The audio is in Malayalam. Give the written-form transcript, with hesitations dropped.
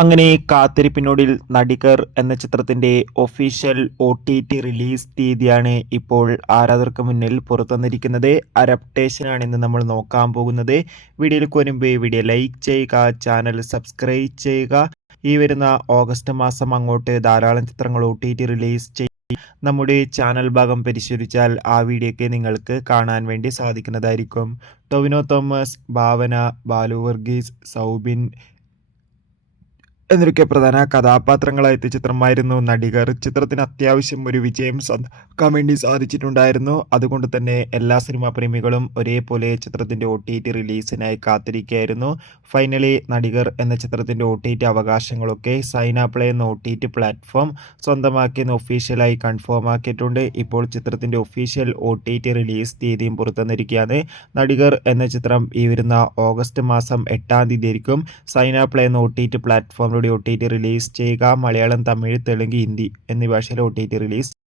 അങ്ങനെ കാത്തിരിപ്പിനൊടുവിൽ നടികർ എന്ന ചിത്രത്തിന്റെ ഒഫീഷ്യൽ OTT റിലീസ് തീയതിയാണ് ഇപ്പോൾ ആരാധകർക്ക് മുന്നിൽ പുറത്തുവന്നിരിക്കുന്നത്. അപ്ഡേഷനാണ് ഇന്ന് നമ്മൾ നോക്കാൻ പോകുന്നത്. വീഡിയോയിലേക്ക് വരുമ്പോൾ വീഡിയോ ലൈക്ക് ചെയ്യുക, ചാനൽ സബ്സ്ക്രൈബ് ചെയ്യുക. ഈ വരുന്ന ഓഗസ്റ്റ് മാസം അങ്ങോട്ട് ധാരാളം ചിത്രങ്ങൾ OTT റിലീസ് ചെയ്യും. നമ്മുടെ ചാനൽ ഭാഗം പരിശോധിച്ചാൽ ആ വീഡിയോയ്ക്ക് നിങ്ങൾക്ക് കാണാൻ വേണ്ടി സാധിക്കുന്നതായിരിക്കും. ടൊവിനോ തോമസ്, ഭാവന, ബാലു വർഗീസ്, സൗബിൻ എന്നൊക്കെ പ്രധാന കഥാപാത്രങ്ങളായെത്തിയ ചിത്രമായിരുന്നു നടികർ. ചിത്രത്തിന് അത്യാവശ്യം ഒരു വിജയം സ്വന്തമാക്കാൻ വേണ്ടി സാധിച്ചിട്ടുണ്ടായിരുന്നു. അതുകൊണ്ട് തന്നെ എല്ലാ സിനിമാ പ്രേമികളും ഒരേപോലെ ചിത്രത്തിന്റെ OTT റിലീസിനായി കാത്തിരിക്കുകയായിരുന്നു. ഫൈനലി നടികർ എന്ന ചിത്രത്തിന്റെ OTT അവകാശങ്ങളൊക്കെ സൈന പ്ലേ എന്ന OTT പ്ലാറ്റ്ഫോം സ്വന്തമാക്കിയെന്ന് ഒഫീഷ്യലായി കൺഫേം ആക്കിയിട്ടുണ്ട്. ഇപ്പോൾ ചിത്രത്തിന്റെ ഒഫീഷ്യൽ OTT റിലീസ് തീയതിയും പുറത്തുവന്നിരിക്കുകയാണ്. നടികർ എന്ന ചിത്രം ഈ വരുന്ന ഓഗസ്റ്റ് മാസം 8-ാം തീയതി ആയിരിക്കും സൈന പ്ലേ എന്ന OTT പ്ലാറ്റ്ഫോം OTT റിലീസ് ചെയ്യുക. മലയാളം, തമിഴ്, തെലുങ്ക്, ഹിന്ദി എന്നീ ഭാഷയിൽ OTT റിലീസ്